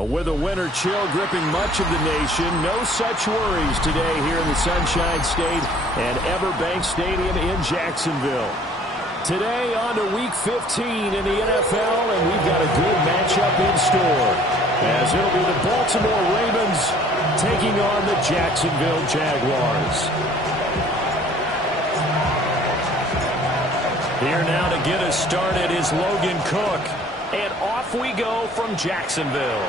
With a winter chill gripping much of the nation, no such worries today here in the Sunshine State and Everbank Stadium in Jacksonville. Today on to Week 15 in the NFL, and we've got a good matchup in store, as it'll be the Baltimore Ravens taking on the Jacksonville Jaguars. Here now to get us started is Logan Cook. And off we go from Jacksonville.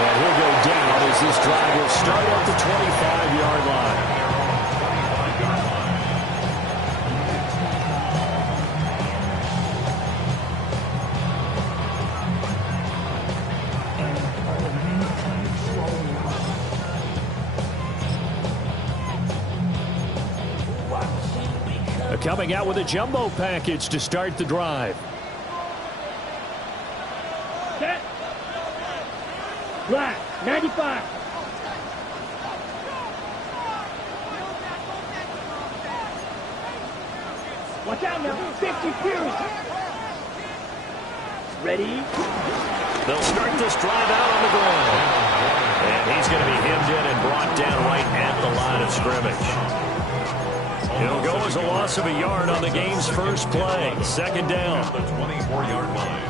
And he'll go down as this drive will start at the 25-yard line. Coming out with a jumbo package to start the drive. Set. Black, 95. Watch out now, 50 period. Ready? They'll start this drive out on the ground. And he's going to be hemmed in and brought down right at the line of scrimmage. It'll go as a loss of a yard on the game's first play. Second down. The 24-yard line.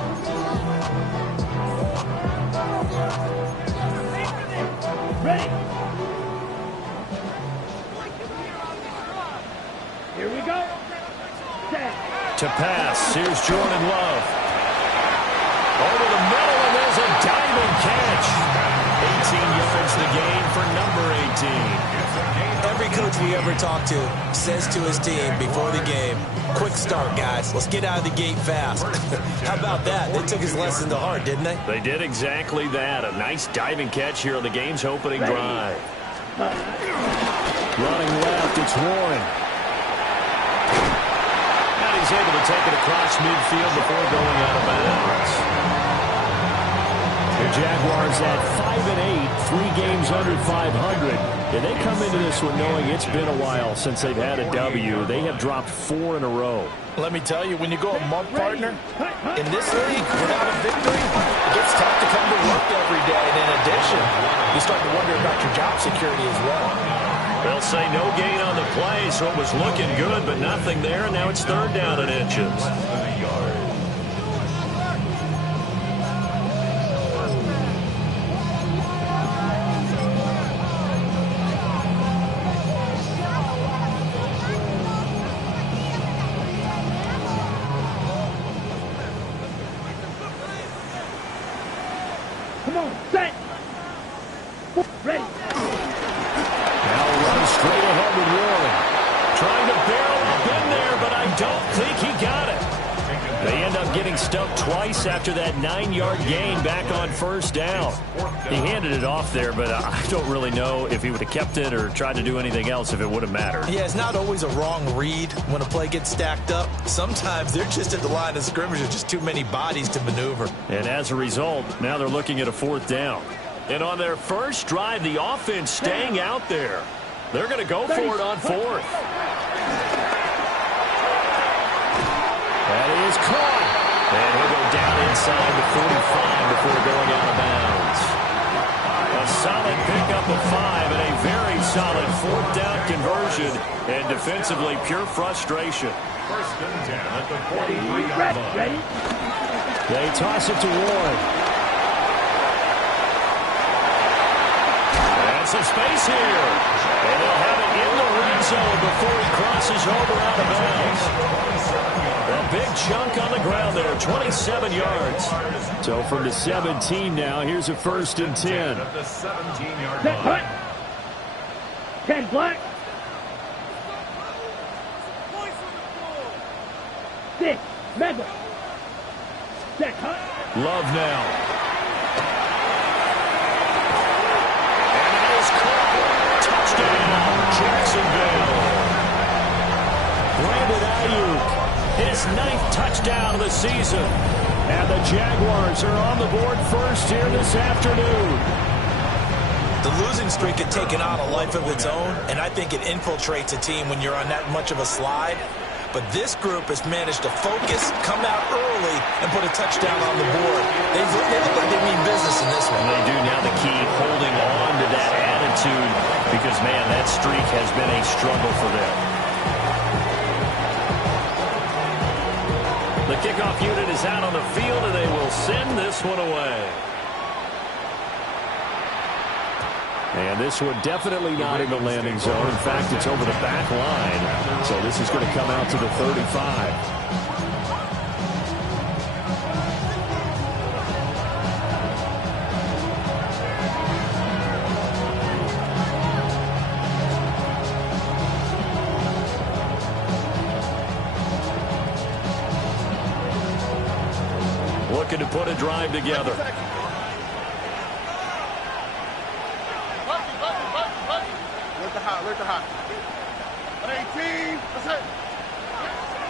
Ready. Here we go. Set. To pass. Here's Jordan Love. Over the middle, and there's a diving catch. 18 yards the gain for number 18. Every coach we ever talk to says to his team before the game, quick start, guys. Let's get out of the gate fast. How about that? They took his lesson to heart, didn't they? They did exactly that. A nice diving catch here on the game's opening drive. Running left, it's Warren. And he's able to take it across midfield before going out of bounds. The Jaguars at 5-8, 3 games under 500. And they come into this one knowing it's been a while since they've had a W. They have dropped 4 in a row. Let me tell you, when you go a month, partner, in this league, without a victory, it gets tough to come to work every day. And in addition, you start to wonder about your job security as well. They'll say no gain on the play, so it was looking good, but nothing there, and now it's third down and inches. Come on, set. Ready. Now run straight ahead with Warren. Trying to barrel up in there, but I don't think he got it. They end up getting stumped twice after that 9-yard gain back on first down. He handed it off there, but I don't really know if he would have kept it or tried to do anything else if it would have mattered. Yeah, it's not always a wrong read when a play gets stacked up. Sometimes they're just at the line of scrimmage. There's just too many bodies to maneuver. And as a result, now they're looking at a fourth down. And on their first drive, the offense staying out there. They're going to go for it on fourth. That is caught. And he'll go down inside the 45 before going out of bounds. A solid pickup of 5 and a very solid fourth down conversion. And defensively, pure frustration. First and 10 at the 43-yard line. They toss it to Warren. And some space here. And they'll have it in the red zone before he crosses over out of bounds. A big chunk on the ground there, 27 yards. So from the 17 now, here's a first and 10. At the 17-yard Set, line. hut. 10 black. 6, mega. Set, hut. Love now. And it is caught. Touchdown, Jacksonville. Brandon Ayuk. His 9th touchdown of the season. And the Jaguars are on the board first here this afternoon. The losing streak had taken on a life of its own, and I think it infiltrates a team when you're on that much of a slide. But this group has managed to focus, come out early, and put a touchdown on the board. They look like they mean business in this one. They do. Now the key, holding on to that attitude, because, man, that streak has been a struggle for them. The kickoff unit is out on the field, and they will send this one away. And this one definitely not in the landing zone. In fact, it's over the back line. So this is going to come out to the 35. Looking to put a drive together.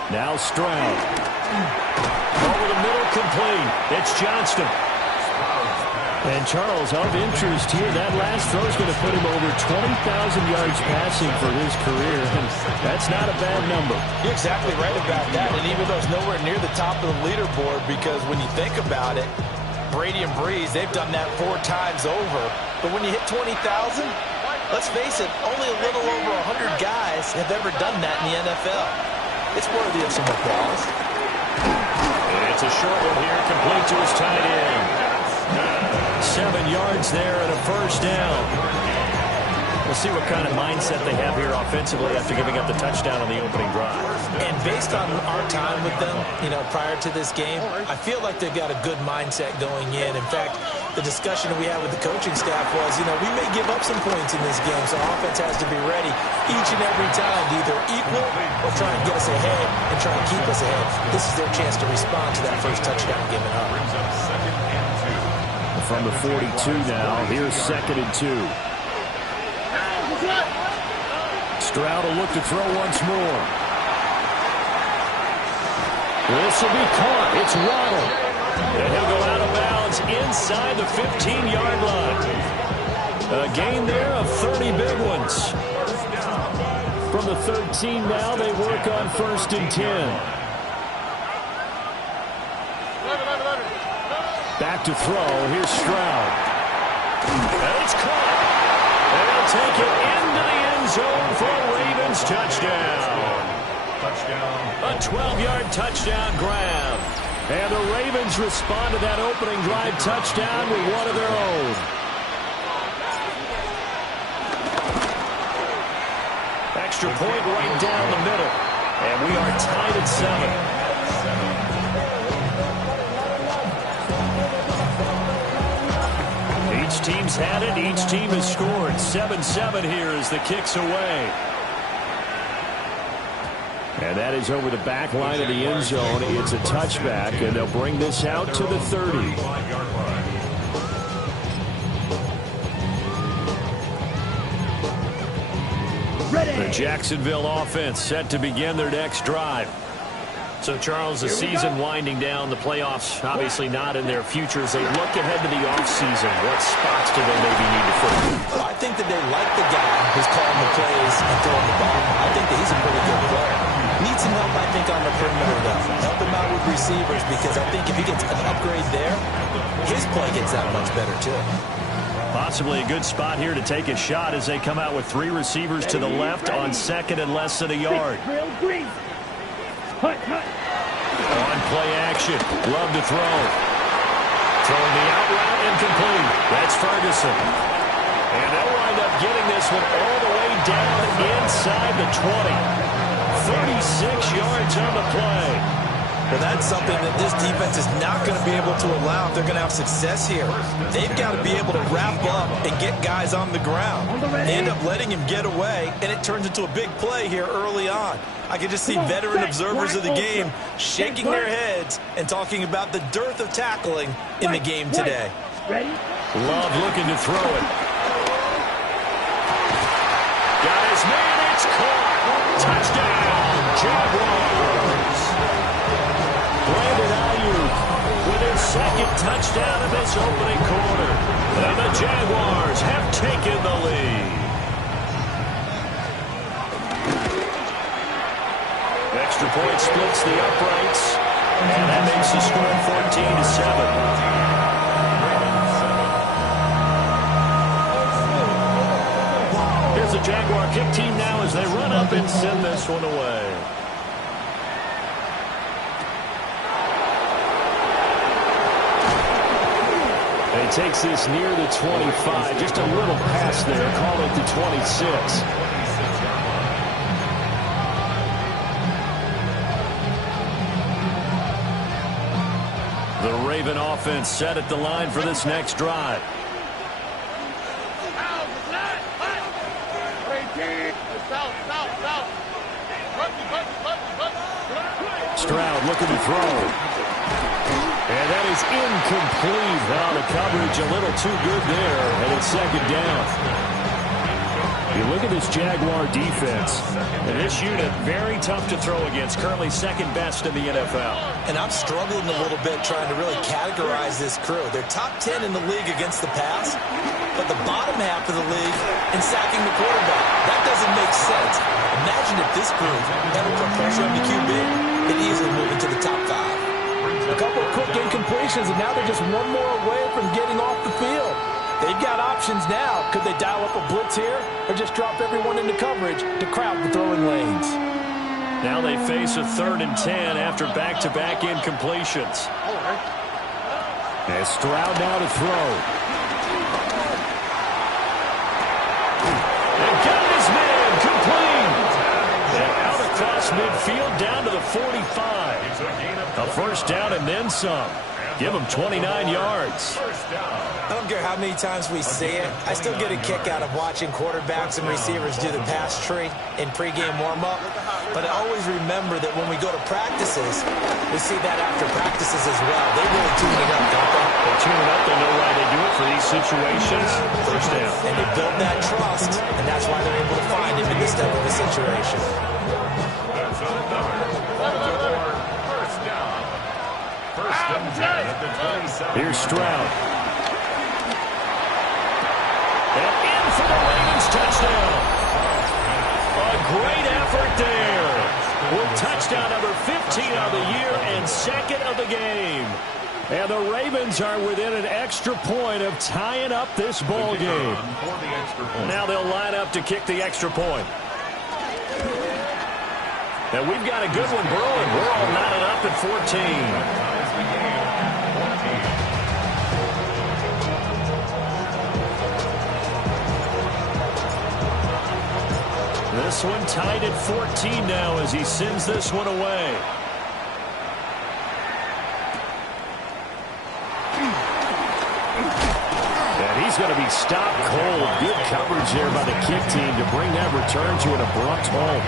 Now Stroud. Over the middle, complete. It's Johnston. And Charles, of interest here, that last throw is going to put him over 20,000 yards passing for his career. And that's not a bad number. You're exactly right about that. And even though it's nowhere near the top of the leaderboard, because when you think about it, Brady and Breeze, they've done that 4 times over. But when you hit 20,000, let's face it, only a little over 100 guys have ever done that in the NFL. It's worthy of some applause. It's a short one here, complete to his tight end. 7 yards there and a first down. We'll see what kind of mindset they have here offensively after giving up the touchdown on the opening drive. And based on our time with them, prior to this game, I feel like they've got a good mindset going in. In fact, the discussion we had with the coaching staff was, we may give up some points in this game, so offense has to be ready each and every time to either equal or try and get us ahead and try and keep us ahead. This is their chance to respond to that first touchdown given up. From the 42 now, here's 2nd and 2. Stroud will look to throw once more. This will be caught. It's Waddle. And he'll go out of bounds inside the 15-yard line. A gain there of 30 big ones. From the 13 now, they work on 1st and 10. Back to throw. Here's Stroud. And it's caught. And they'll take it into the end zone for a Ravens touchdown. A 12-yard touchdown grab. And the Ravens respond to that opening drive touchdown with one of their own. Extra point right down the middle. And we are tied at 7. Each team's had it. Each team has scored. 7-7 here as the kick's away. And that is over the back line of the end zone. It's a touchback, and they'll bring this out to the 30. The Jacksonville offense set to begin their next drive. So, Charles, the season winding down, the playoffs obviously not in their future. As they look ahead to the offseason, what spots do they maybe need to fill? Well, I think that they like the guy who's calling the plays and throwing the ball. I think that he's a pretty good player. Needs some help, I think, on the perimeter, though. Help him out with receivers, because I think if he gets an upgrade there, his play gets that much better, too. Possibly a good spot here to take a shot as they come out with 3 receivers to the left on 2nd and less than a yard. On play action. Love to throw. Throwing the out route incomplete. That's Ferguson. And they'll wind up getting this one all the way down inside the 20. 36 yards on the play. Well, that's something that this defense is not going to be able to allow if they're going to have success here. They've got to be able to wrap up and get guys on the ground. They end up letting him get away, and it turns into a big play here early on. I can just see veteran observers of the game shaking their heads and talking about the dearth of tackling in the game today. Love looking to throw it. Got his man, it's caught. Touchdown, Jaguars. Brandon Ayuk with his 2nd touchdown of this opening quarter. And the Jaguars have taken the lead. Extra point splits the uprights. And that makes the score 14-7. Here's the Jaguar kick team now as they run up and send this one away. He takes this near the 25. Just a little pass there. Call it the 26. The Raven offense set at the line for this next drive. Stroud looking to throw. And that is incomplete. Now the coverage a little too good there, and it's second down. You look at this Jaguar defense, and this unit very tough to throw against, currently second best in the NFL. And I'm struggling a little bit trying to really categorize this crew. They're top 10 in the league against the pass, but the bottom half of the league in sacking the quarterback. That doesn't make sense. Imagine if this group ever put pressure on the QB, they'd easily move into the top 5. A couple of quick incompletions, and now they're just one more away from getting off the field. They've got options now. Could they dial up a blitz here or just drop everyone into coverage to crowd the throwing lanes? Now they face a 3rd and 10 after back-to-back incompletions. And Stroud now to throw. And got his man complete. And out across midfield down to the 45. A first down and then some. Give him 29 yards. I don't care how many times we see it. I still get a kick out of watching quarterbacks and receivers do the pass tree in pregame warm-up. But I always remember that when we go to practices, we see that after practices as well. They really tune it up, don't they? They tune it up. They know why they do it for these situations. First down. And they build that trust, and that's why they're able to find him in this type of a situation. Here's Stroud. And in for the Ravens touchdown. A great effort there. With touchdown number 15 of the year and 2nd of the game. And the Ravens are within an extra point of tying up this ball game. Now they'll line up to kick the extra point. And we've got a good one brewing. We're all knotted up at 14. This one tied at 14 now as he sends this one away. And he's going to be stopped cold. Good coverage there by the kick team to bring that return to an abrupt halt.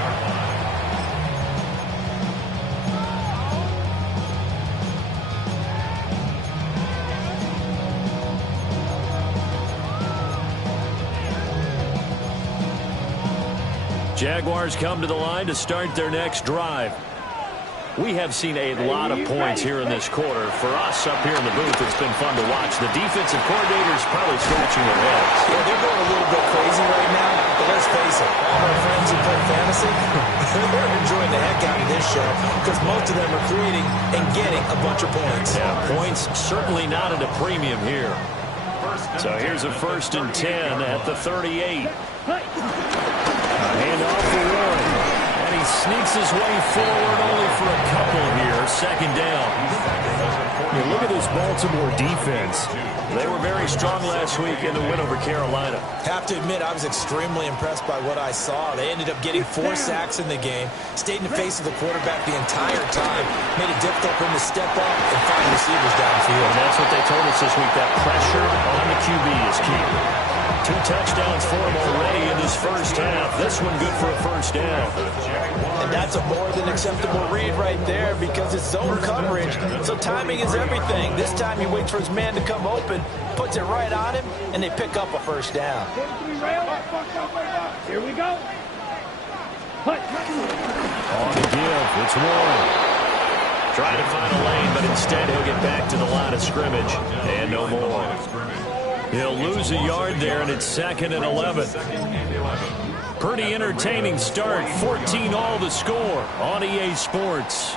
Jaguars come to the line to start their next drive. We have seen a lot of points here in this quarter. For us up here in the booth, it's been fun to watch. The defensive coordinators probably scratching their heads. Yeah, they're going a little bit crazy right now, but let's face it, all our friends who play fantasy, they're enjoying the heck out of this show because most of them are creating and getting a bunch of points. Yeah, points certainly not at a premium here. So here's a 1st and 10 at the 38. Hand off for Warren. And he sneaks his way forward only for a couple here. 2nd down. You look at this Baltimore defense. They were very strong last week in the win over Carolina. Have to admit, I was extremely impressed by what I saw. They ended up getting 4 sacks in the game, stayed in the face of the quarterback the entire time, made it difficult for him to step up and find receivers downfield. And that's what they told us this week, that pressure on the QB is key. 2 touchdowns for him already in this first half. This one good for a first down. And that's a more than acceptable read right there because it's zone coverage, so timing is everything. This time he waits for his man to come open, puts it right on him, and they pick up a first down. Here we go. On the give, it's Warren. Trying to find a lane, but instead he'll get back to the line of scrimmage. And no more. He'll lose a yard there, and it's 2nd and 11. Pretty entertaining start. 14 all the score on EA Sports.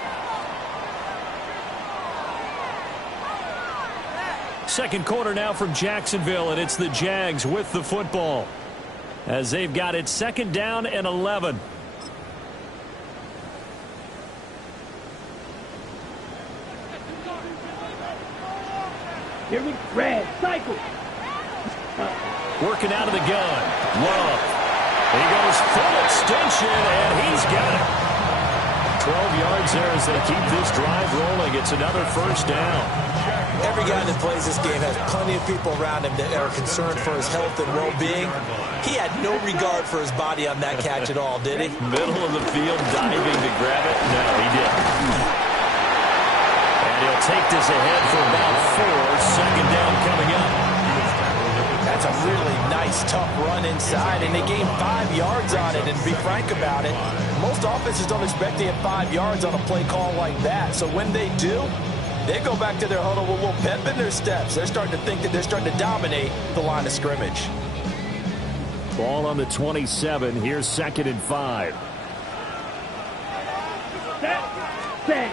Second quarter now from Jacksonville, and it's the Jags with the football as they've got it second down and 11. Here we red cycle. Working out of the gun. Love. He goes full extension, and he's got it. 12 yards there as they keep this drive rolling. It's another first down. Every guy that plays this game has plenty of people around him that are concerned for his health and well-being. He had no regard for his body on that catch at all, did he? Middle of the field, diving to grab it. No, he didn't. And he'll take this ahead for about 4. Second down coming up. That's a really nice, tough run inside, and they gained 5 yards on it. And to be frank about it, most offenses don't expect to get 5 yards on a play call like that. So when they do, they go back to their huddle with a little pep in their steps. They're starting to think that they're starting to dominate the line of scrimmage. Ball on the 27. Here's 2nd and 5. Set.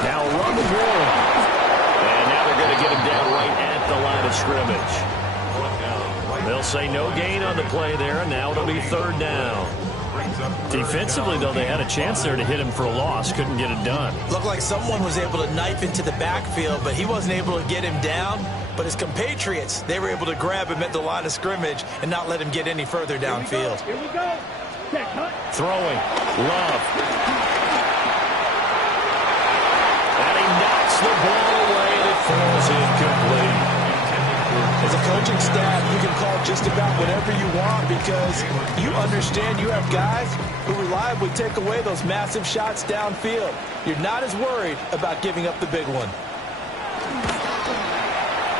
Now run the ball. And now they're going to get him down right at the line of scrimmage. They'll say no gain on the play there, and now it'll be 3rd down. Defensively, though, they had a chance there to hit him for a loss. Couldn't get it done. Looked like someone was able to knife into the backfield, but he wasn't able to get him down. But his compatriots, they were able to grab him at the line of scrimmage and not let him get any further downfield. Here we go. Set, cut. Throwing. Love. And he knocks the ball away, and it falls incomplete. As a coaching staff, you can call just about whatever you want because you understand you have guys who reliably take away those massive shots downfield. You're not as worried about giving up the big one.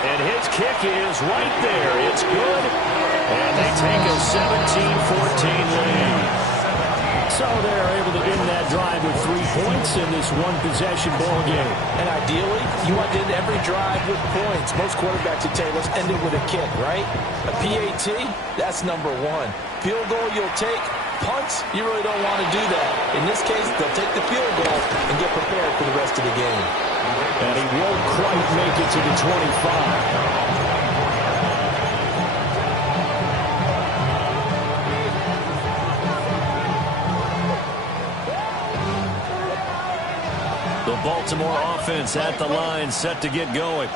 And his kick is right there. It's good. And they take a 17-14 lead. So they're able to end that drive with 3 points in this one-possession ball game. And ideally, you want to end every drive with points. Most quarterbacks would tell you, let's end it with a kick, right? A PAT, that's number 1. Field goal you'll take. Punts, you really don't want to do that. In this case, they'll take the field goal and get prepared for the rest of the game. And he won't quite make it to the 25. The Baltimore offense at the line, set to get going.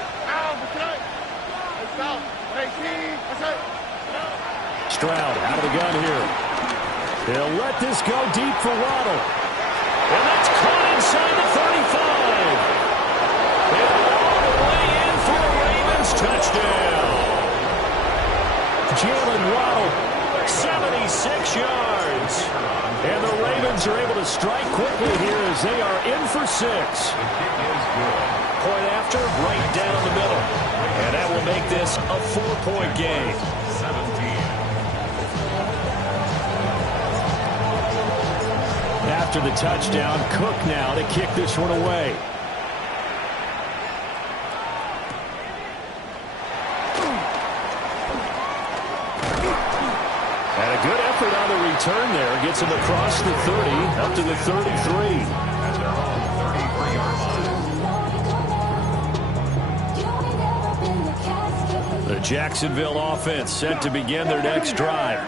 Stroud out of the gun here. He'll let this go deep for Waddle. And that's caught inside the 35. And all the way in for the Ravens touchdown. Jalen Waddle, 76 yards. And the Ravens are able to strike quickly here as they are in for 6. Point after, right down the middle. And that will make this a 4-point game. 17. After the touchdown, Cook now to kick this one away. And a good effort on the return there. Gets him across the 30, up to the 33. The Jacksonville offense set to begin their next drive.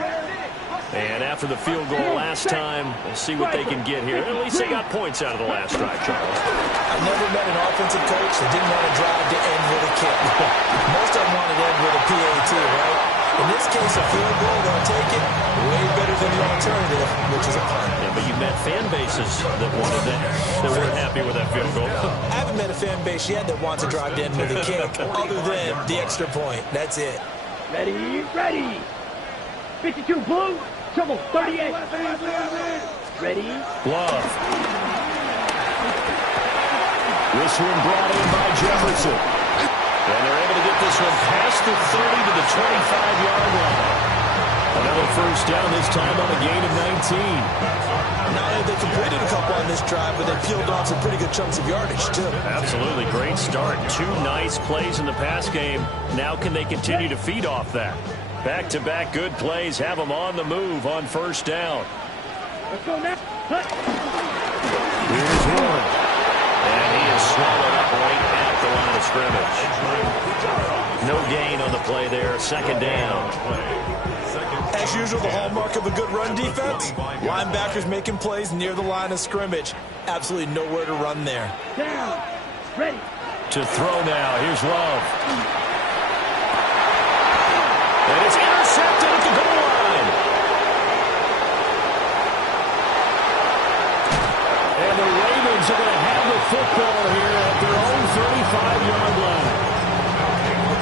And after the field goal last time, we'll see what they can get here. At least they got points out of the last drive, Charles. I've never met an offensive coach that didn't want to drive to end with a kick. Most of them wanted to end with a PAT, right? In this case, a field goal, they'll take it way better than the alternative, which is a punt. Yeah, but you met fan bases that wanted that, that weren't happy with that field goal. I haven't met a fan base yet that wants to drive to end with a kick, other than the extra point. That's it. Ready, ready. 52 blue, trouble 38. Ready. Love. This one brought in by Jefferson. And they're able to get this one past the 30 to the 25-yard line. Another first down, this time on a gain of 19. Now they completed a couple on this drive, but they peeled off some pretty good chunks of yardage, too. Absolutely. Great start. 2 nice plays in the pass game. Now can they continue to feed off that? Back-to-back good plays have them on the move on first down. Let's go now. Cut. Here's one. And he is swallowed up right at the line of scrimmage. No gain on the play there, second down. As usual, the hallmark of a good run defense, linebackers making plays near the line of scrimmage. Absolutely nowhere to run there. Down. Ready. To throw now. Here's Love. And it's intercepted at the goal line. And the Ravens are going to have the football here at their own 35-yard line.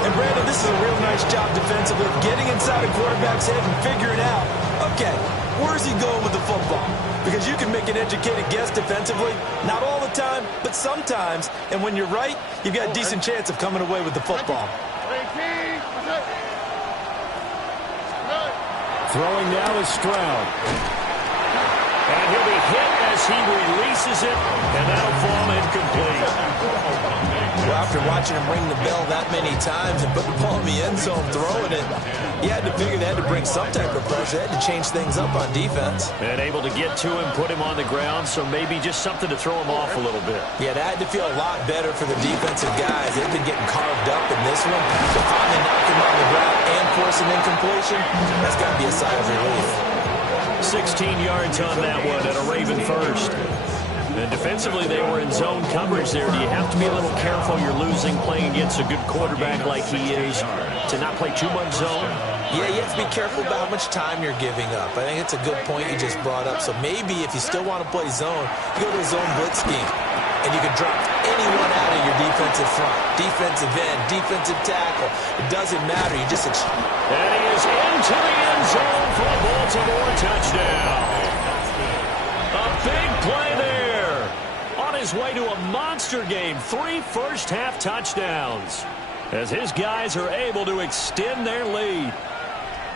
And Brandon, this is a real nice job defensively, getting inside a quarterback's head and figuring out, okay, where's he going with the football? Because you can make an educated guess defensively, not all the time, but sometimes. And when you're right, you've got a decent chance of coming away with the football. Throwing now is Stroud. And he'll be hit as he releases it, and that'll fall incomplete. Well, after watching him ring the bell that many times and put the ball in the end zone throwing it, you had to figure they had to bring some type of pressure. They had to change things up on defense. And able to get to him, put him on the ground, so maybe just something to throw him off a little bit. Yeah, that had to feel a lot better for the defensive guys. They've been getting carved up in this one. To finally knock him on the ground and force an incompletion, that's got to be a sigh of relief. 16 yards on that one and a Raven first. And defensively, they were in zone coverage there. Do you have to be a little careful? You're losing playing against a good quarterback like he is to not play too much zone? Yeah, you have to be careful about how much time you're giving up. I think it's a good point you just brought up. So maybe if you still want to play zone, you go to a zone blitz scheme. And you can drop anyone out of your defensive front. Defensive end, defensive tackle. It doesn't matter. You just... And he is into the end zone for a Baltimore touchdown. A big play there. On his way to a monster game. 3 first-half touchdowns. As his guys are able to extend their lead.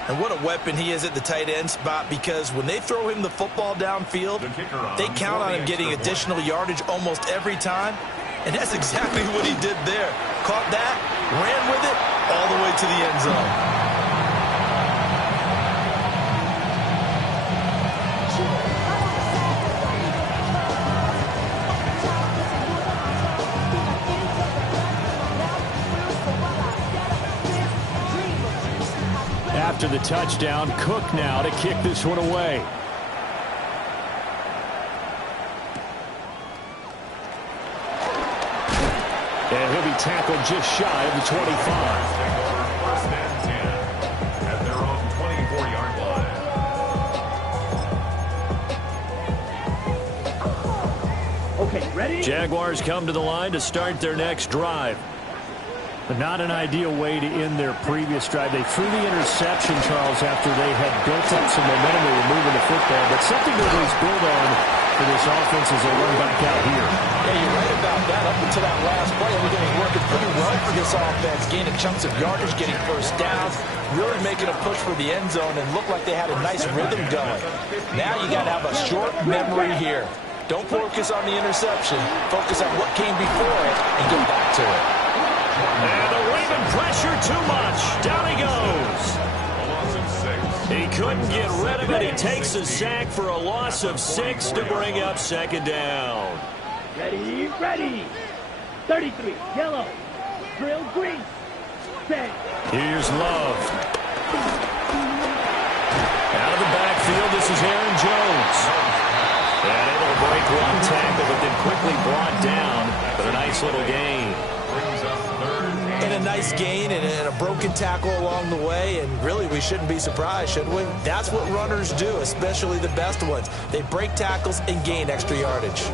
And what a weapon he is at the tight end spot, because when they throw him the football downfield, they count on him getting additional yardage almost every time. And that's exactly what he did there. Caught that, ran with it, all the way to the end zone. After the touchdown, Cook now to kick this one away. And he'll be tackled just shy of the 25. First and 10 at their own 24-yard line. Okay, ready? Jaguars come to the line to start their next drive. But not an ideal way to end their previous drive. They threw the interception, Charles, after they had built up some momentum. They were moving the football, but something to at least build on for this offense as they run back out here. Yeah, you're right about that. Up until that last play, everything was working pretty well for this offense. Gaining chunks of yardage, getting first downs, really making a push for the end zone, and looked like they had a nice rhythm going. Now you got to have a short memory here. Don't focus on the interception. Focus on what came before it and get back to it. And the Raven pressure too much. Down he goes. He couldn't get rid of it. He takes a sack for a loss of 6 to bring up second down. Ready, ready. 33, yellow. Drill green. Set. Here's Love. Out of the backfield, this is Aaron Jones. And able to break one tackle, but then quickly brought down. But a nice little gain. And a nice gain and a broken tackle along the way, and really we shouldn't be surprised, should we? That's what runners do, especially the best ones. They break tackles and gain extra yardage.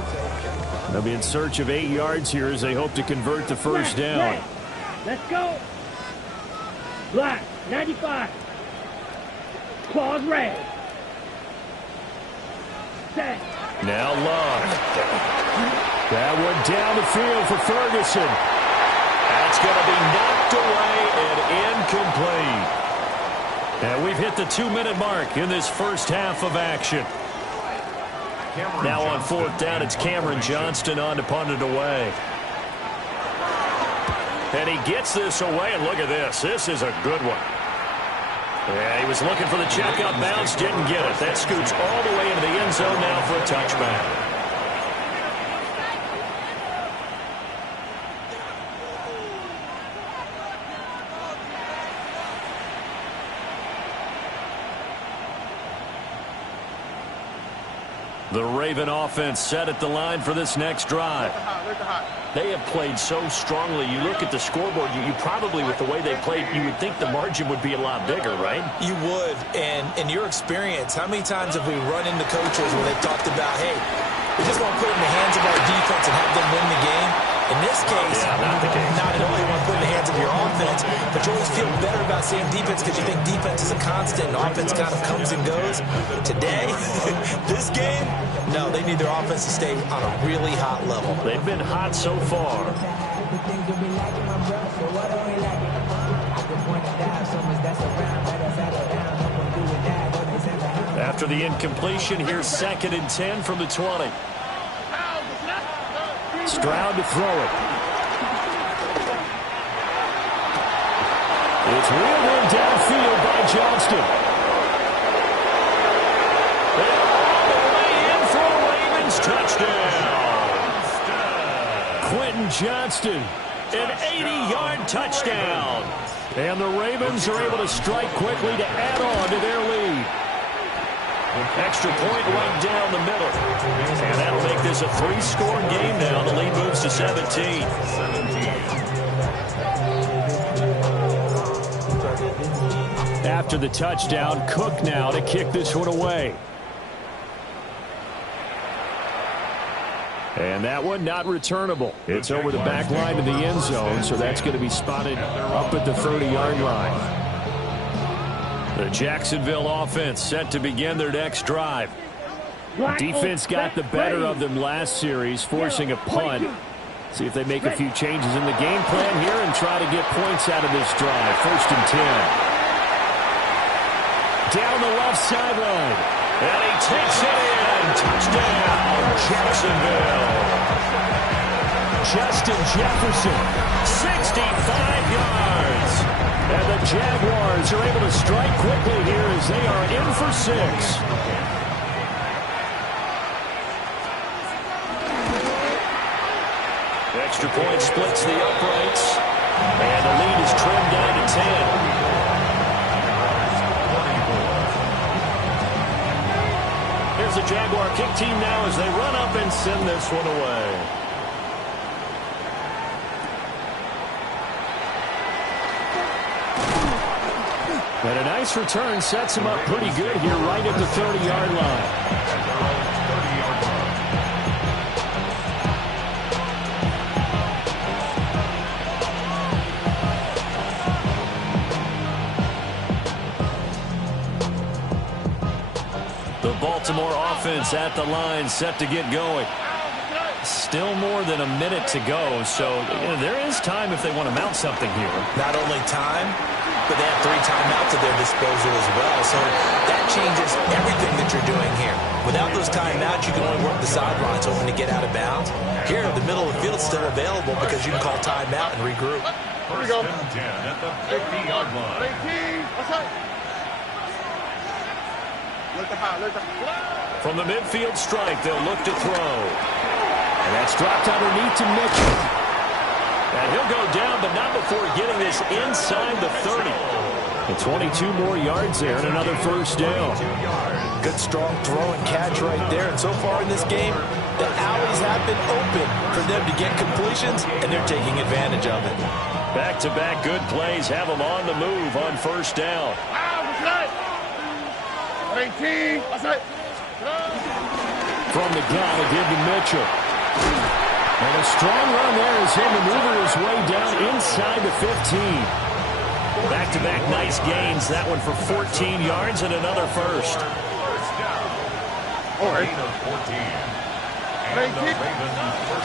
They'll be in search of 8 yards here as they hope to convert the first down. Red. Let's go. Black, 95. Claws red. Set. Now Love. That one down the field for Ferguson. That's going to be knocked away and incomplete. And we've hit the 2-minute mark in this first half of action. Now on fourth down, it's Cameron Johnston on to punt it away. And he gets this away, and look at this. This is a good one. Yeah, he was looking for the checkup bounce, didn't get it. That scoots all the way into the end zone now for a touchback. The Raven offense set at the line for this next drive. They have played so strongly. You look at the scoreboard, you probably, with the way they played, you would think the margin would be a lot bigger, right? You would. And in your experience, how many times have we run into coaches where they've talked about, hey, we just want to put it in the hands of our defense and have them win the game? In this case, not the case. Not at all. You want to put it in the hands of your offense, but you always feel better about saying defense because you think defense is a constant and offense kind of comes and goes. Today, this game, no, they need their offense to stay on a really hot level. They've been hot so far. After the incompletion, here's 2nd and 10 from the 20. Stroud to throw it. It's wheeled in downfield by Johnston. They're all the way in for a Ravens touchdown. Quentin Johnston, an 80-yard touchdown. And the Ravens are able to strike quickly to add on to their lead. Extra point right down the middle. And that'll make this a 3-score game now. The lead moves to 17. After the touchdown, Cook now to kick this one away. And that one not returnable. It's over the back line of the end zone, so that's going to be spotted up at the 30-yard line. The Jacksonville offense set to begin their next drive. Defense got the better of them last series, forcing a punt. See if they make a few changes in the game plan here and try to get points out of this drive. 1st and 10. Down the left sideline. And he takes it in. Touchdown, Jacksonville. Justin Jefferson, 65 yards. And the Jaguars are able to strike quickly here as they are in for 6. Extra point splits the uprights. And the lead is trimmed down to 10. Here's the Jaguar kick team now as they run up and send this one away. And a nice return sets him up pretty good here right at the 30-yard line. The Baltimore offense at the line set to get going. Still more than a minute to go, so there is time if they want to mount something here. Not only time, but they have 3 timeouts at their disposal as well. So that changes everything that you're doing here. Without those timeouts, you can only work the sidelines hoping to get out of bounds. Here, the middle of the field is still available because you can call timeout and regroup. Here we go. 10 at the 50-yard line. From the midfield strike, they'll look to throw. And that's dropped underneath to Mitchell. And he'll go down, but not before getting this inside the 30. And 22 more yards there and another first down. Good, strong throw and catch right there. And so far in this game, the alleys have been open for them to get completions, and they're taking advantage of it. Back-to-back good plays have them on the move on first down. From the gun, a give to Mitchell. And a strong run there as he'll maneuver his way down inside the 15. Back-to-back nice gains. That one for 14 yards and another first.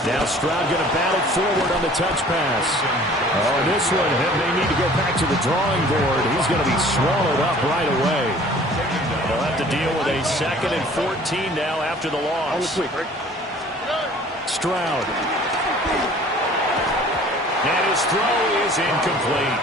Now Stroud going to battle forward on the touch pass. Oh, and this one, they need to go back to the drawing board. He's going to be swallowed up right away. They'll have to deal with a 2nd and 14 now after the loss. Stroud. And his throw is incomplete.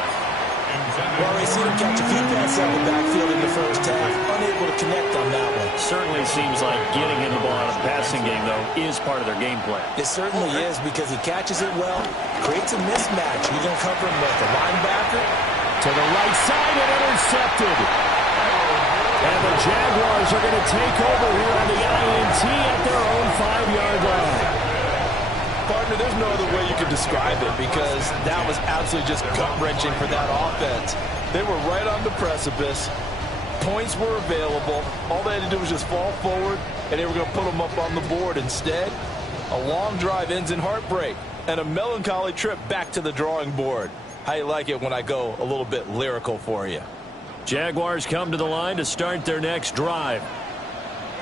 Well, we've seen him catch a few passes out of the backfield in the first half. Unable to connect on that one. Certainly seems like getting him the ball out of the passing game, though, is part of their game plan. It certainly is because he catches it well, creates a mismatch. You're going to cover him with a linebacker. To the right side and intercepted. And the Jaguars are going to take over here on the INT at their own 5-yard line. Partner, there's no other way you could describe it because that was absolutely just gut-wrenching for that offense. They were right on the precipice. Points were available. All they had to do was just fall forward, and they were going to put them up on the board. Instead, a long drive ends in heartbreak and a melancholy trip back to the drawing board. How you like it when I go a little bit lyrical for you? Jaguars come to the line to start their next drive.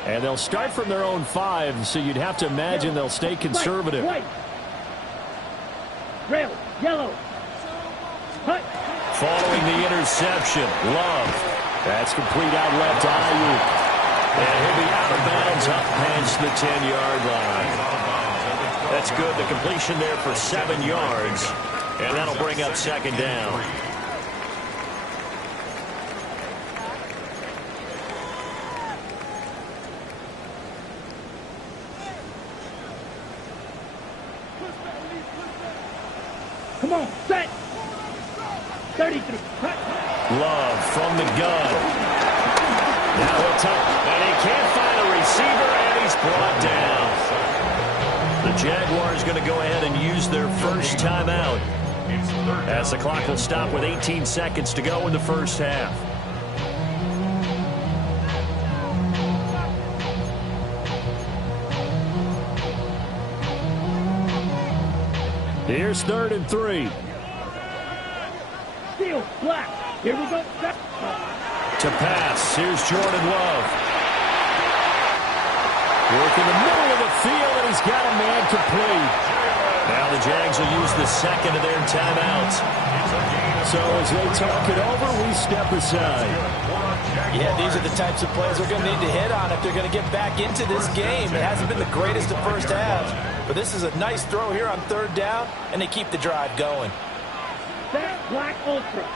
And they'll start from their own 5, so you'd have to imagine they'll stay conservative. White. Rail. Yellow. Hut. Following the interception, Love. That's complete out left to Ayuk. And he'll be out of bounds up past the 10-yard line. That's good. The completion there for 7 yards. And that'll bring up second down. Come on, set. 33. Hut. Love from the gun. Now he'll tuck, and he can't find a receiver, and he's brought down. The Jaguars going to go ahead and use their first timeout as the clock will stop with 18 seconds to go in the first half. Here's 3rd and 3. Steal. Black. Here we go. Set. To pass. Here's Jordan Love. Work in the middle of the field, and he's got a man complete. Now the Jags will use the second of their timeouts. So as they talk it over, we step aside. Yeah, these are the types of plays they're going to need to hit on if they're going to get back into this game. It hasn't been the greatest of first halves, but this is a nice throw here on 3rd down, and they keep the drive going. Set. Black Ultra.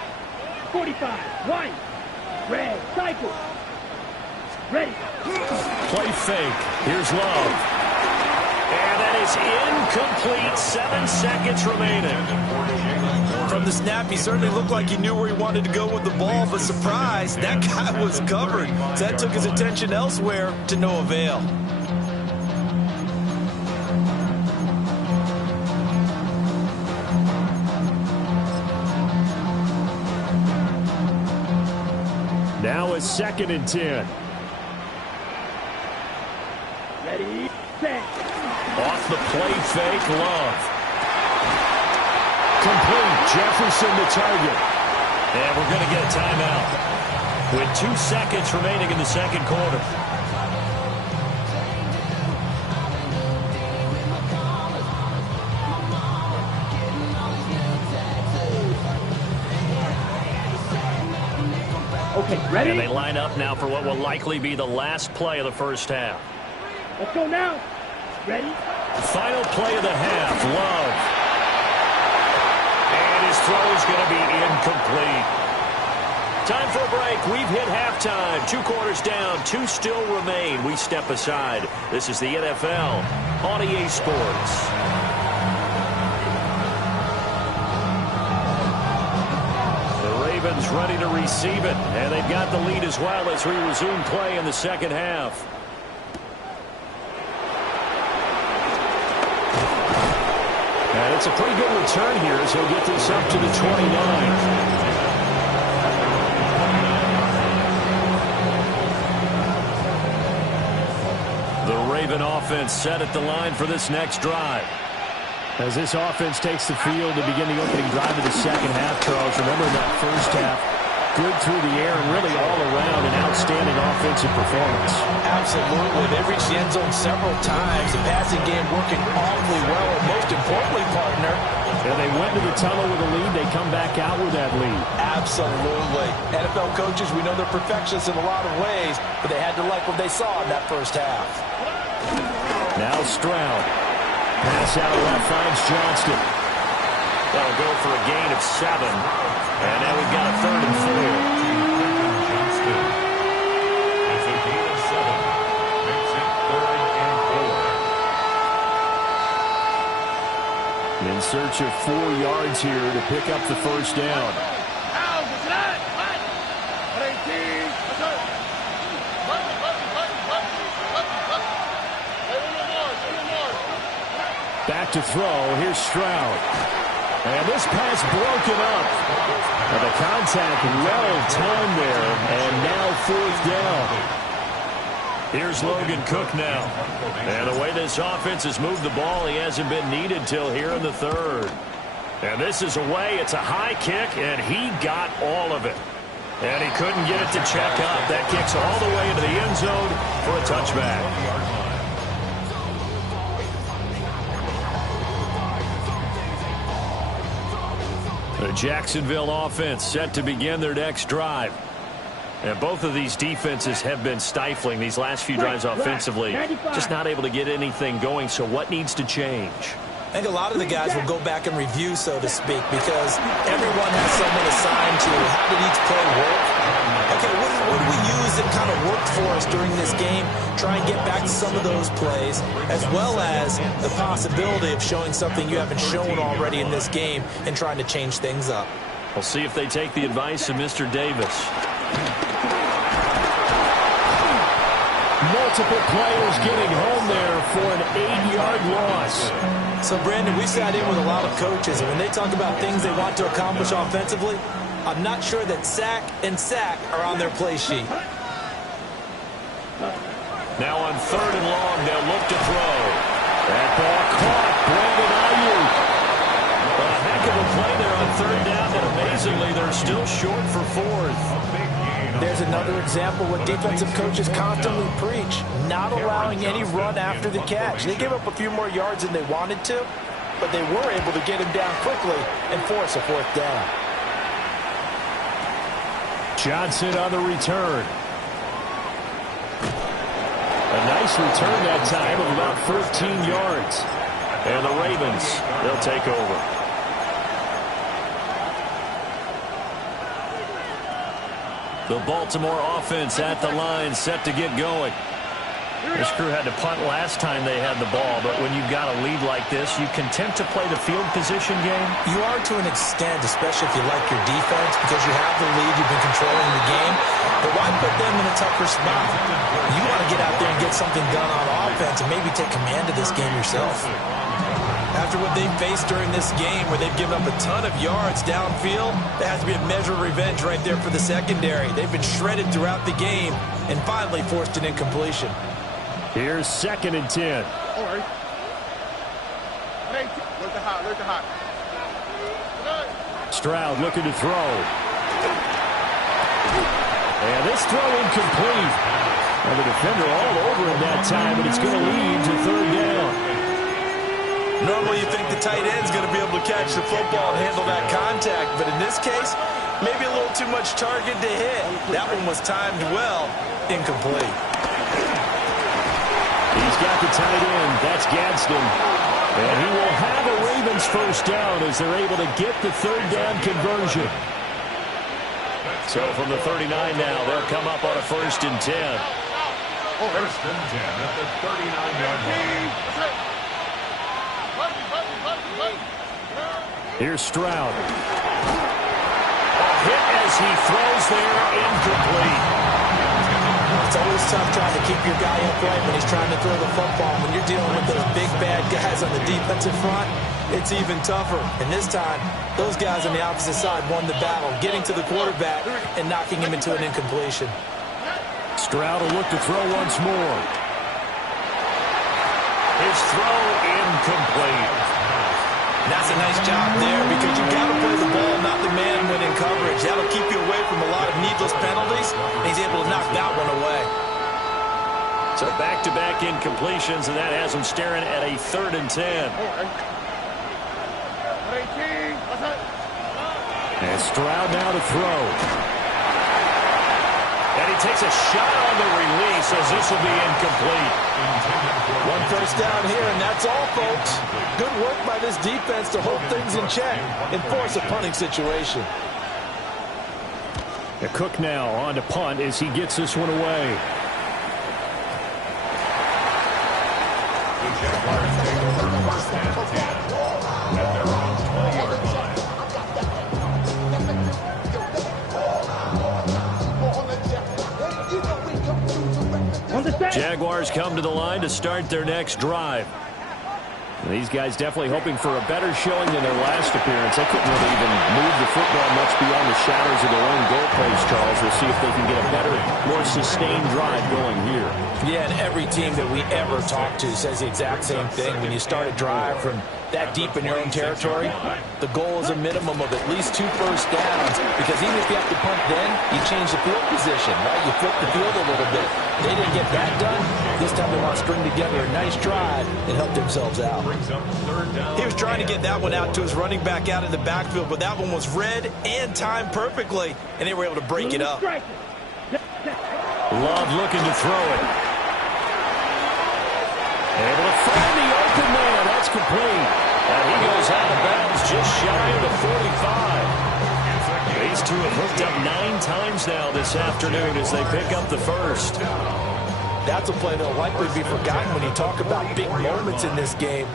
45. White. Red. Cycle. Ready. Play fake. Here's Love. And that is incomplete. 7 seconds remaining. From the snap, he certainly looked like he knew where he wanted to go with the ball, but surprise, that guy was covered. So that took his attention elsewhere to no avail. Now it's 2nd and 10. Ready. Set. Off the play fake, Love. Complete. Jefferson the target. And we're going to get a timeout with 2 seconds remaining in the second quarter. Okay, ready? And they line up now for what will likely be the last play of the first half. Let's go now. Ready? Final play of the half, Love. And his throw is going to be incomplete. Time for a break. We've hit halftime. 2 quarters down. 2 still remain. We step aside. This is the NFL on EA Sports. Ravens ready to receive it, and they've got the lead as well as we resume play in the second half. And it's a pretty good return here as he'll get this up to the 29. The Raven offense set at the line for this next drive. As this offense takes the field to begin the opening drive of the second half, Charles, remember that first half, good through the air and really all around an outstanding offensive performance. Absolutely. They reached the end zone several times. The passing game working awfully well, and most importantly, partner, And they went to the tunnel with a lead. They come back out with that lead. absolutely. NFL coaches, we know they're perfectionists in a lot of ways, but they had to like what they saw in that first half. Now Stroud. Pass out left finds Johnston. That'll go for a gain of 7. And now we've got a 3rd and 4. It's a gain of 7. Makes it 3rd and 4. In search of 4 yards here to pick up the first down. to throw. Here's Stroud. And this pass broken up. And the contact well timed there. And now 4th down. Here's Logan Cook now. And the way this offense has moved the ball, he hasn't been needed till here in the 3rd. And this is away. It's a high kick, and he got all of it. And he couldn't get it to check up. That kicks all the way into the end zone for a touchback. The Jacksonville offense set to begin their next drive. And both of these defenses have been stifling these last few drives offensively. Just not able to get anything going. So what needs to change? I think a lot of the guys will go back and review, so to speak, because everyone has someone assigned to how did each play work. Okay, what do we use that kind of worked for us during this game? Try and get back to some of those plays, as well as the possibility of showing something you haven't shown already in this game and trying to change things up. We'll see if they take the advice of Mr. Davis. Multiple players getting home there for an 8-yard loss. So, Brandon, we sat in with a lot of coaches, and when they talk about things they want to accomplish offensively, I'm not sure that sack and sack are on their play sheet. Now on 3rd and long, they'll look to throw. That ball caught. Brandon Ayuk. A heck of a play there on 3rd down, and amazingly, they're still short for 4th. There's another example what defensive coaches constantly preach, not allowing any run after the catch. They gave up a few more yards than they wanted to, but they were able to get him down quickly and force a 4th down. Johnson on the return. A nice return that time of about 13 yards. And the Ravens, they'll take over. The Baltimore offense at the line, set to get going. This crew had to punt last time they had the ball, but when you've got a lead like this, you content to play the field position game? You are to an extent, especially if you like your defense, because you have the lead, you've been controlling the game. But why put them in a tougher spot? You want to get out there and get something done on offense and maybe take command of this game yourself. After what they've faced during this game, where they've given up a ton of yards downfield, there has to be a measure of revenge right there for the secondary. They've been shredded throughout the game and finally forced an incompletion. Here's 2nd and 10. Stroud looking to throw. And this throw incomplete. And the defender all over him that time, but it's going to lead to 3rd down. Normally you think the tight end's going to be able to catch the football and handle that contact, but in this case, maybe a little too much target to hit. That one was timed well, incomplete. He's got the tight end. That's Gadsden. And he will have a Ravens 1st down as they're able to get the 3rd down conversion. So from the 39 now, they'll come up on a 1st and 10. 1st and 10 at the 39-yard line. Here's Stroud. A hit as he throws there, incomplete. It's always tough trying to keep your guy upright when he's trying to throw the football. When you're dealing with those big, bad guys on the defensive front, it's even tougher. And this time, those guys on the opposite side won the battle, getting to the quarterback and knocking him into an incompletion. Stroud will look to throw once more. His throw incomplete. That's a nice job there because you got to play the ball, not the man when in coverage. That'll keep you away from a lot of needless penalties, and he's able to knock that one away. So back-to-back incompletions, and that has him staring at a 3rd and 10. And Stroud now to throw. And he takes a shot on the release as this will be incomplete. 1 1st down here, and that's all, folks. Good work by this defense to hold things in check and force a punting situation. The Cook now on to punt as he gets this one away. The Jaguars take over 1st and 10 at their own 20-yard line. Jaguars come to the line to start their next drive. These guys definitely hoping for a better showing than their last appearance. They couldn't really even move the football much beyond the shadows of their own goalpost, Charles. We'll see if they can get a better, more sustained drive going here. Yeah, and every team that we ever talk to says the exact same thing. When you start a drive from that deep in your own territory, the goal is a minimum of at least 2 first downs, because even if you have to punt then, you change the field position, right? You flip the field a little bit. They didn't get that done. This time they want to string together a nice drive and help themselves out. He was trying to get that one out to his running back out in the backfield, but that one was read and timed perfectly, and they were able to break it up. Love looking to throw it. Able to find the open man. That's complete. And he goes out of bounds just shy of the 45. These two have hooked up 9 times now this afternoon as they pick up the first. That's a play that'll likely be forgotten when you talk about big moments in this game.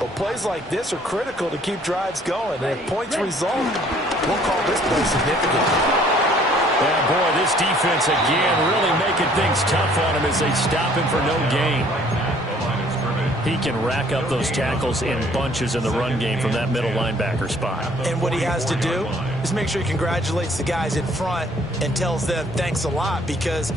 But plays like this are critical to keep drives going. And if points result, we'll call this play significant. Yeah, boy, this defense again really making things tough on him as they stop him for no gain. He can rack up those tackles in bunches in the run game from that middle linebacker spot. And what he has to do is make sure he congratulates the guys in front and tells them thanks a lot, because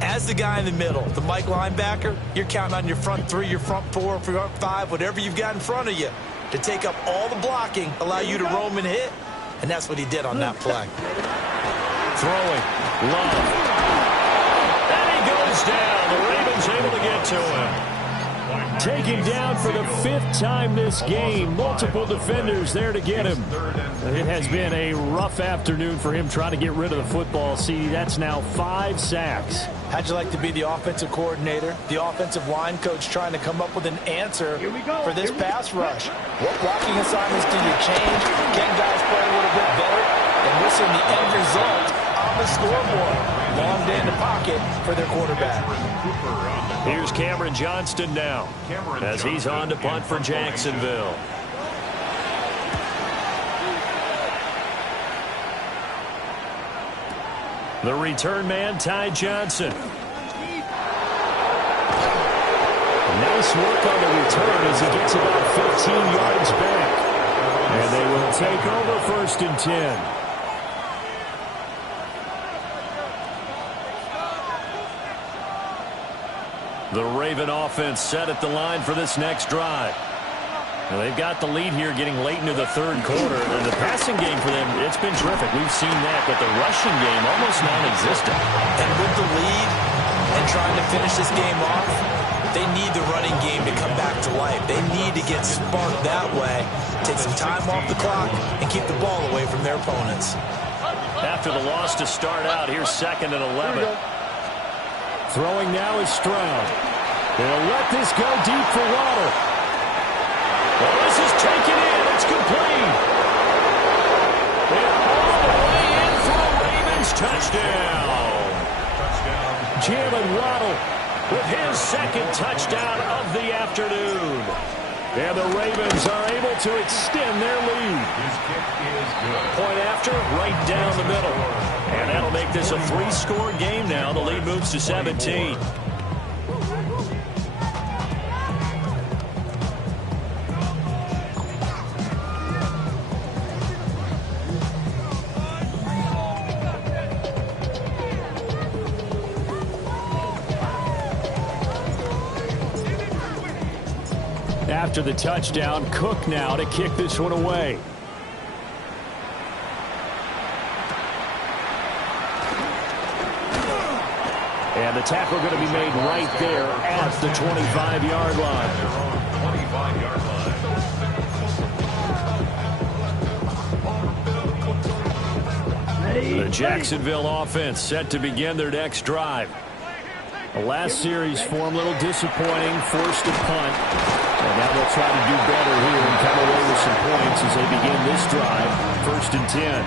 as the guy in the middle, the Mike linebacker, you're counting on your front 3, your front 4, front 5, whatever you've got in front of you to take up all the blocking, allow you to roam and hit. And that's what he did on that play. Throwing. Love. And he goes down. The Ravens able to get to him. Taken down for the 5th time this game. Multiple defenders there to get him. It has been a rough afternoon for him trying to get rid of the football. See, that's now 5 sacks. How'd you like to be the offensive coordinator, the offensive line coach, trying to come up with an answer for this pass rush? What blocking assignments do you change? Can guys play a little bit better? And we'll see the end result on the scoreboard. Long day in the pocket for their quarterback. Here's Cameron Johnston now as he's on to punt for Jacksonville. The return man, Ty Johnson. Nice work on the return as he gets about 15 yards back. And they will take over 1st and 10. The Raven offense set at the line for this next drive. Now they've got the lead here getting late into the 3rd quarter. And the passing game for them, it's been terrific. We've seen that, but the rushing game almost non-existent. And with the lead and trying to finish this game off, they need the running game to come back to life. They need to get sparked that way, take some time off the clock, and keep the ball away from their opponents. After the loss to start out, here's 2nd and 11. Throwing now is Stroud. They'll let this go deep for Waddle. Well, this is taken in. It's complete. And all the way in for a Ravens touchdown. Jalen Waddle with his 2nd touchdown of the afternoon. And the Ravens are able to extend their lead. Point after, right down the middle. And that'll make this a 3-score game now. The lead moves to 17. After the touchdown, Cook now to kick this one away. And the tackle going to be made right there at the 25-yard line. 25-yard line. The Jacksonville offense set to begin their next drive. The last series for them a little disappointing, forced to punt. And now they'll try to do better here and come away with some points as they begin this drive. 1st and 10.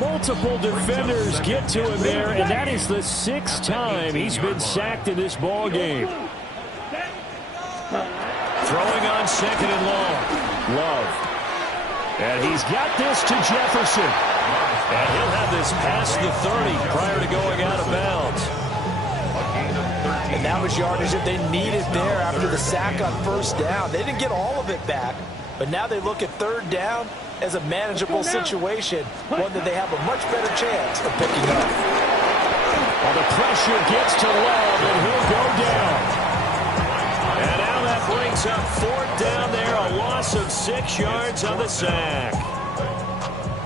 Multiple defenders get to him there, and that is the 6th time he's been sacked in this ball game. Throwing on 2nd and long. Love. And he's got this to Jefferson. And he'll have this past the 30 prior to going out of bounds. And that was yardage that they needed there after the sack on first down. They didn't get all of it back, but now they look at third down as a manageable situation, one that they have a much better chance of picking up. Well, the pressure gets to Love, and he'll go down. And now that brings up fourth down there, a loss of 6 yards on the sack.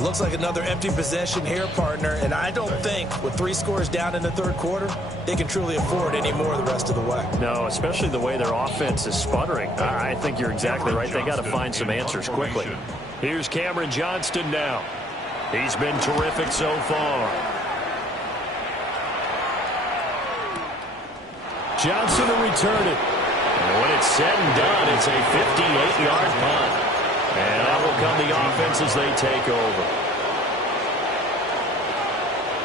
Looks like another empty possession here, partner, and I don't think with 3 scores down in the third quarter, they can truly afford any more the rest of the way. No, especially the way their offense is sputtering. I think you're exactly right. They got to find some answers quickly. Here's Cameron Johnston now. He's been terrific so far. Johnson to return it. And when it's said and done, it's a 58-yard punt. And that will come the offense as they take over.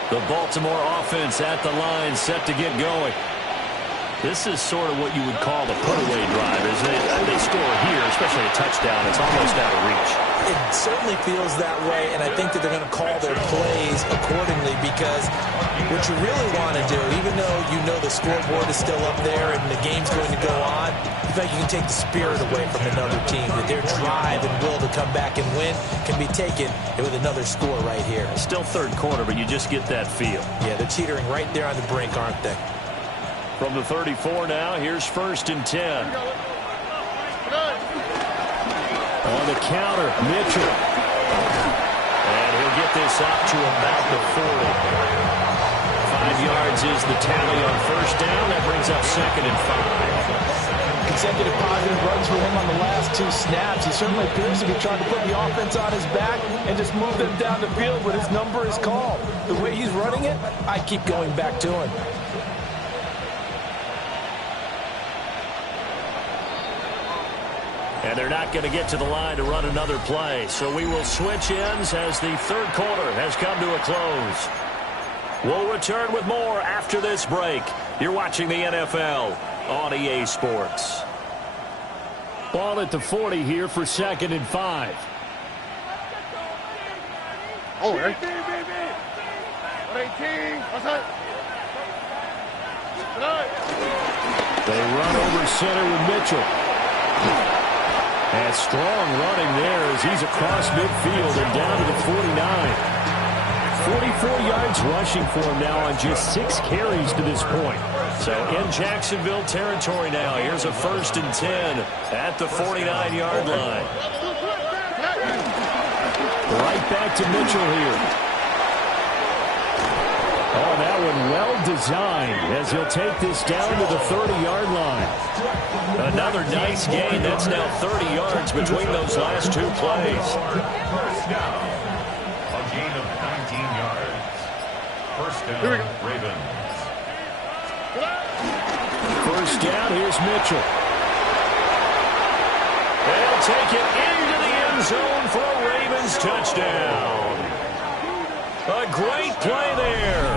The Baltimore offense at the line, set to get going. This is sort of what you would call the put-away drive, isn't it? They score here, especially a touchdown. It's almost out of reach. It certainly feels that way, and I think that they're going to call their plays accordingly because what you really want to do, even though you know the scoreboard is still up there and the game's going to go on, you think you can take the spirit away from another team, that their drive and will to come back and win can be taken with another score right here. Still third quarter, but you just get that feel. Yeah, they're teetering right there on the brink, aren't they? From the 34 now, here's 1st and 10. On the counter, Mitchell. And he'll get this up to about the 40. 5 yards is the tally on first down. That brings up 2nd and 5. Consecutive positive runs for him on the last 2 snaps. He certainly appears to be trying to put the offense on his back and just move them down the field when his number is called. The way he's running it, I keep going back to him. And they're not going to get to the line to run another play. So we will switch ends as the third quarter has come to a close. We'll return with more after this break. You're watching the NFL on EA Sports. Ball at the 40 here for 2nd and 5. Oh, right. They run over center with Mitchell. And strong running there as he's across midfield and down to the 49. 44 yards rushing for him now on just 6 carries to this point. So in Jacksonville territory now, here's a 1st and 10 at the 49-yard line. Right back to Mitchell here. Oh, that one well designed as he'll take this down to the 30-yard line. Another nice gain. That's now 30 yards between those last 2 plays. First down. A gain of 19 yards. First down, Ravens. First down, here's Mitchell. They'll take it into the end zone for a Ravens touchdown. A great play there.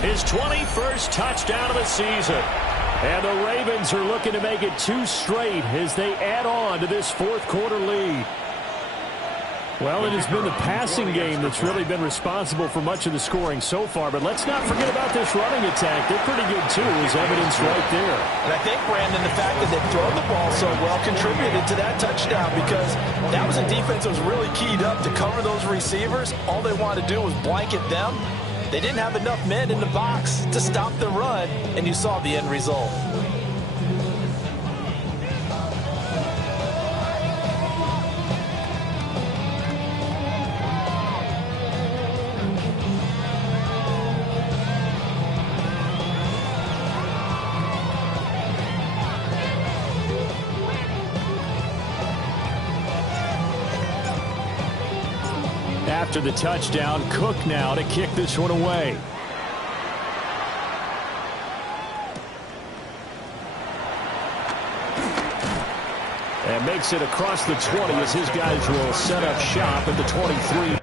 His 21st touchdown of the season. And the Ravens are looking to make it 2 straight as they add on to this fourth quarter lead. Well, it has been the passing game that's really been responsible for much of the scoring so far. But let's not forget about this running attack. They're pretty good, too, as evidence right there. And I think, Brandon, the fact that they've thrown the ball so well contributed to that touchdown because that was a defense that was really keyed up to cover those receivers. All they wanted to do was blanket them. They didn't have enough men in the box to stop the run, and you saw the end result. After the touchdown, Cook now to kick this one away. And makes it across the 20 as his guys will set up shop at the 23.